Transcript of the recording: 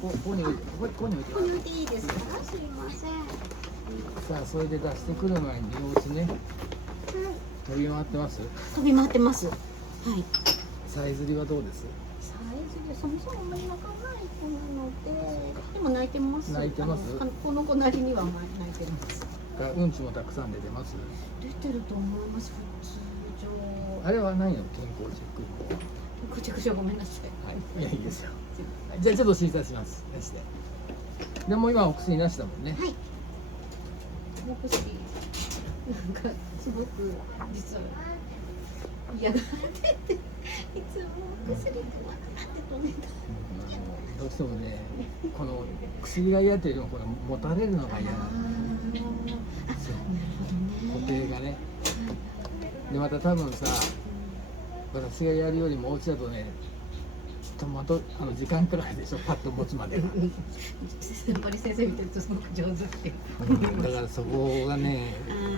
ここに置いて、ここに置いて。ここに置いていいですか？すいません。さあ、それで出してくる前に様子ね。飛び回ってます。飛び回ってます。はい。さえずりはどうです？サイズでそもそもあんまり泣かない子なので、でも泣いてます。泣いてます？この子なりには泣いてます。うんちもたくさん出てます。出てると思います。普通常。あれは何の健康チェック？ぐちゃぐちゃごめんなさい。はい、いやいいですよ。じゃあちょっと診察します。出して。でも今お薬なしだもんね。はい。お薬なんかすごく実は嫌がってて、いつもお薬がなくなってとね。どうしてもね、この薬が嫌というよりもこの持たれるのが嫌なの。そう固定がね。でまた多分さ、私がやるよりもお家だとね、きっと時間かかるでしょ、パッと持つまでが。やっぱり先生見てるとすごく上手って。だからそこがね。